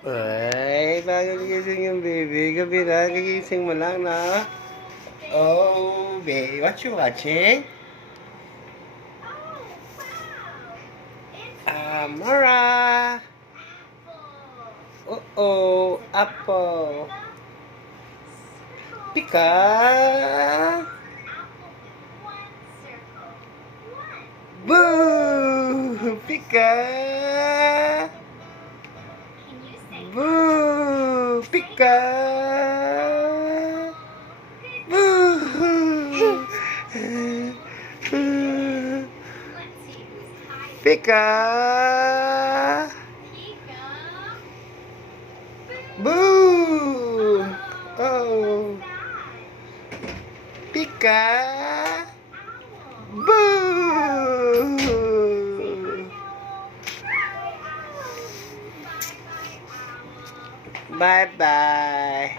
Ay, bago gigising yung baby. Gabi na, gigising mo lang na. Oh, baby, what you watching? Mara. Uh-oh, apple. Pika. Boo! Pika. Boo! Pika. Boo! Pika. Boo! Oh. Pika. Boo! Bye-bye.